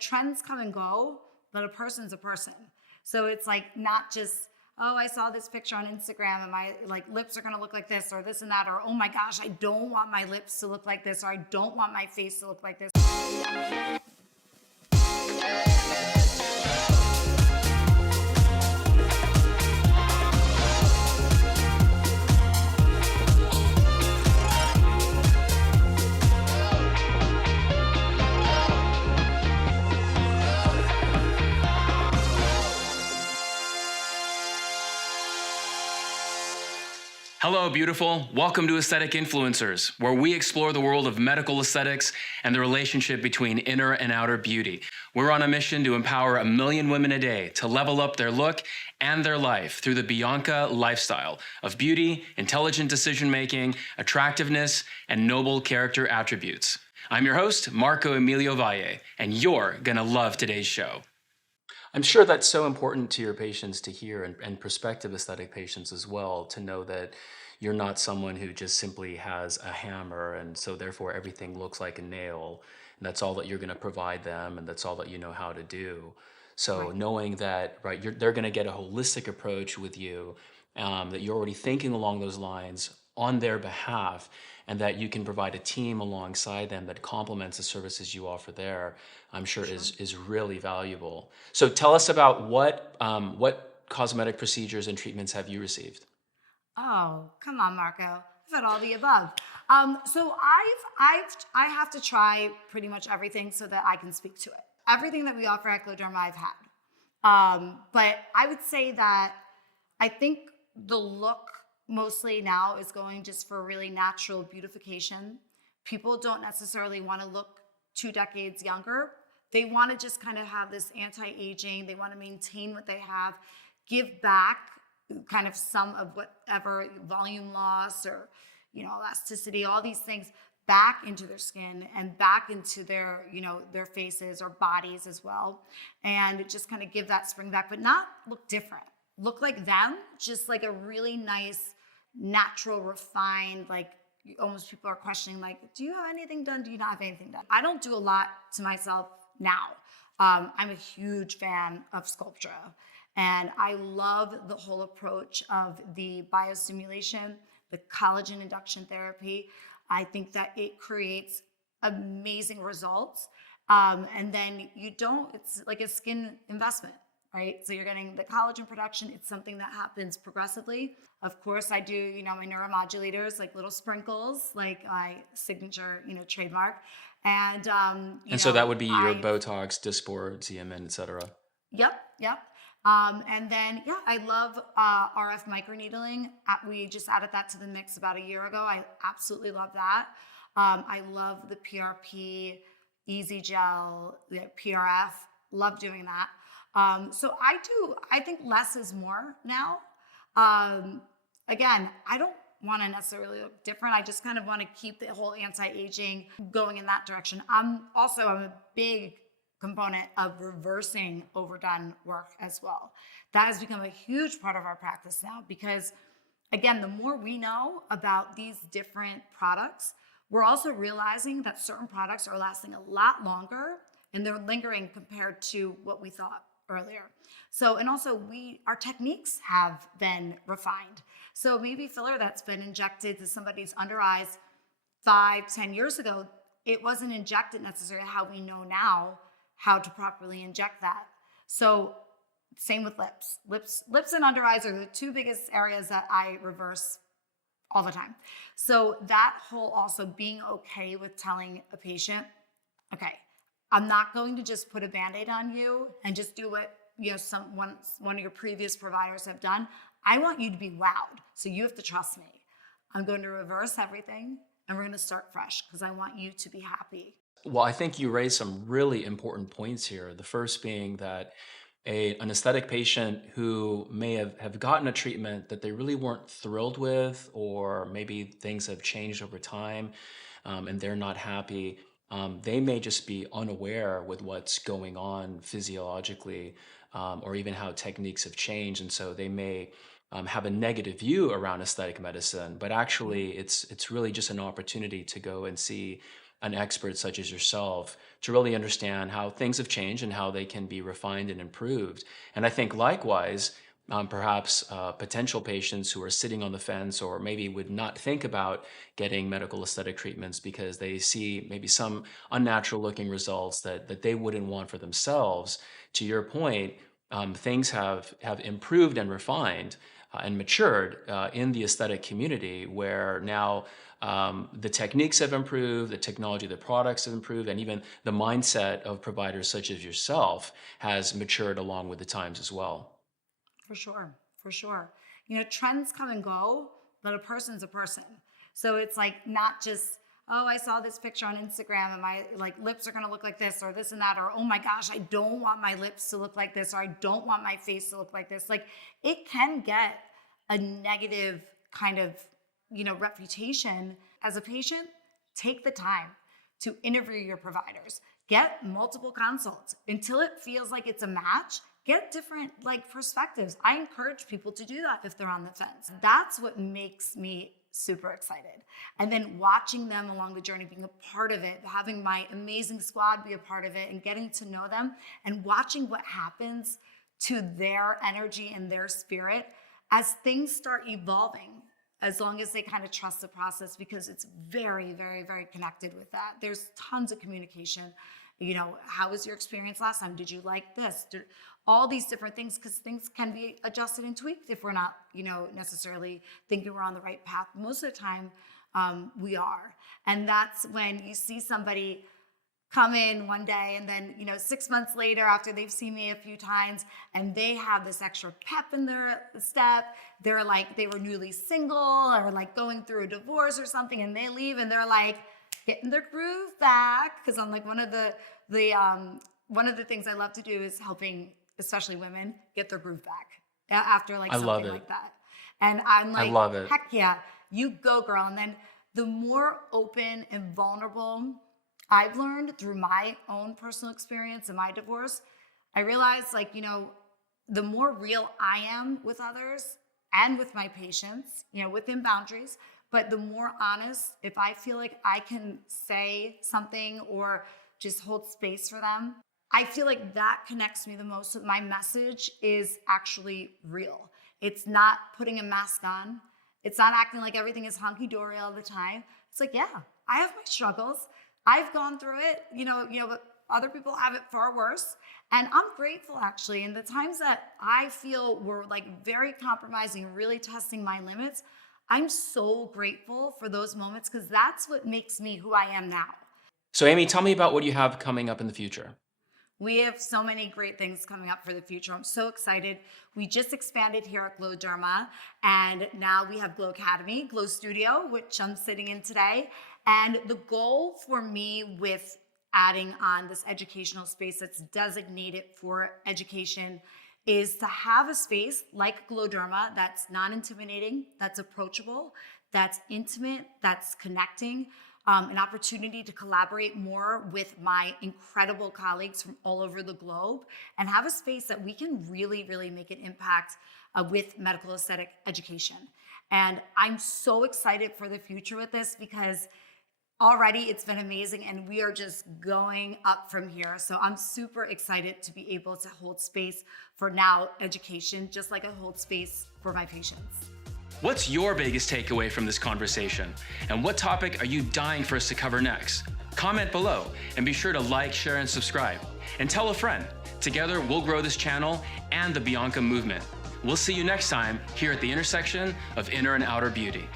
trends come and go, but a person's a person. So it's like not just, oh, I saw this picture on Instagram and my lips are gonna look like this or this and that, or oh my gosh, I don't want my lips to look like this, or I don't want my face to look like this. Hello, beautiful. Welcome to Aesthetic Influencers, where we explore the world of medical aesthetics and the relationship between inner and outer beauty. We're on a mission to empower 1 million women a day to level up their look and their life through the Bianca lifestyle of beauty, intelligent decision-making, attractiveness, and noble character attributes. I'm your host, Marco Emilio Valle, and you're gonna love today's show. I'm sure that's so important to your patients to hear, and prospective aesthetic patients as well, to know that you're not someone who just simply has a hammer and so therefore everything looks like a nail, and that's all that you're going to provide them and that's all that you know how to do. So Right. knowing that, right, they're going to get a holistic approach with you, that you're already thinking along those lines on their behalf, and that you can provide a team alongside them that complements the services you offer there, I'm sure Sure. is really valuable. So tell us about what cosmetic procedures and treatments have you received? Oh, come on, Marco. I've had all the above. So I have to try pretty much everything so that I can speak to it. Everything that we offer at GloDerma, I've had. But I would say that I think the look mostly now is going just for really natural beautification. People don't necessarily want to look 2 decades younger. They want to just kind of have this anti-aging. They want to maintain what they have, give back kind of some of whatever volume loss or, elasticity, all these things back into their skin and back into their, their faces or bodies as well. And just kind of give that spring back, but not look different. Look like them, just like a really nice, natural, refined, like almost people are questioning, like, do you have anything done? Do you not have anything done? I don't do a lot to myself now. I'm a huge fan of Sculptra, and I love the whole approach of the biostimulation, the collagen induction therapy. I think that it creates amazing results. And then it's like a skin investment, right? So you're getting the collagen production. It's something that happens progressively. Of course, I do, my neuromodulators, like little sprinkles, like my signature, trademark. And, And so that would be your Botox, Dysport, ZMN, et cetera. Yep. And then, I love RF microneedling. We just added that to the mix about a year ago. I absolutely love that. I love the PRP, Easy Gel, the PRF. Love doing that. So I think less is more now. Again, I don't want to necessarily look different. I just kind of want to keep the whole anti-aging going in that direction. I'm a big component of reversing overdone work as well. That has become a huge part of our practice now because, again, the more we know about these different products, we're also realizing that certain products are lasting a lot longer and they're lingering compared to what we thought earlier. So, and also our techniques have been refined. So maybe filler that's been injected to somebody's under eyes 5-10 years ago, it wasn't injected necessarily how we know now how to properly inject that. So same with lips. Lips and under eyes are the 2 biggest areas that I reverse all the time. So that whole also being okay with telling a patient, okay, I'm not going to just put a Band-Aid on you and just do what one of your previous providers have done. I want you to be wowed. So you have to trust me. I'm going to reverse everything and we're going to start fresh because I want you to be happy. Well, I think you raised some really important points here. The first being that an aesthetic patient who may have gotten a treatment that they really weren't thrilled with, or maybe things have changed over time, and they're not happy, they may just be unaware with what's going on physiologically, or even how techniques have changed. And so they may have a negative view around aesthetic medicine, but actually it's really just an opportunity to go and see an expert such as yourself to really understand how things have changed and how they can be refined and improved. And I think likewise, perhaps potential patients who are sitting on the fence or maybe would not think about getting medical aesthetic treatments because they see maybe some unnatural looking results that they wouldn't want for themselves. To your point, things have improved and refined and matured in the aesthetic community, where now the techniques have improved, the technology, the products have improved, and even the mindset of providers such as yourself has matured along with the times as well. For sure, for sure. Trends come and go, but a person's a person. So it's like not just, oh, I saw this picture on Instagram and my lips are gonna look like this or this and that, or oh my gosh, I don't want my lips to look like this, or I don't want my face to look like this. Like, it can get a negative kind of, reputation. As a patient, take the time to interview your providers. Get multiple consults until it feels like it's a match. Get different perspectives. I encourage people to do that if they're on the fence. That's what makes me super excited. And then watching them along the journey, being a part of it, having my amazing squad be a part of it and getting to know them and watching what happens to their energy and their spirit as things start evolving, as long as they kind of trust the process, because it's very, very, very connected with that. There's tons of communication. How was your experience last time? Did you like this? All these different things, because things can be adjusted and tweaked if we're not, necessarily thinking we're on the right path. Most of the time, we are. And that's when you see somebody come in one day and then, 6 months later, after they've seen me a few times and they have this extra pep in their step, they're like, they were newly single or going through a divorce or something, and they leave and they're getting their groove back. Because I'm one of the things I love to do is helping, especially women, get their groove back after something like that. And I'm I love it. Heck yeah, you go, girl. And then the more open and vulnerable I've learned through my own personal experience and my divorce, I realized the more real I am with others and with my patients, within boundaries, but the more honest, if I feel like I can say something or just hold space for them, I feel like that connects me the most. So my message is actually real. It's not putting a mask on. It's not acting like everything is hunky-dory all the time. It's yeah, I have my struggles. I've gone through it, but other people have it far worse. And I'm grateful, actually. And the times that I feel were very compromising, really testing my limits, I'm so grateful for those moments, because that's what makes me who I am now. So Amy, tell me about what you have coming up in the future. We have so many great things coming up for the future. I'm so excited. We just expanded here at GloDerma, and now we have GloAcademy, GloStudio, which I'm sitting in today. And the goal for me with adding on this educational space that's designated for education is to have a space like GloDerma that's non-intimidating, that's approachable, that's intimate, that's connecting, an opportunity to collaborate more with my incredible colleagues from all over the globe, and have a space that we can really, really make an impact with medical aesthetic education. And I'm so excited for the future with this, because already it's been amazing and we are just going up from here. So I'm super excited to be able to hold space for now education, just like I hold space for my patients. What's your biggest takeaway from this conversation? And what topic are you dying for us to cover next? Comment below and be sure to like, share, and subscribe. And tell a friend. Together, we'll grow this channel and the Bianca movement. We'll see you next time here at the intersection of inner and outer beauty.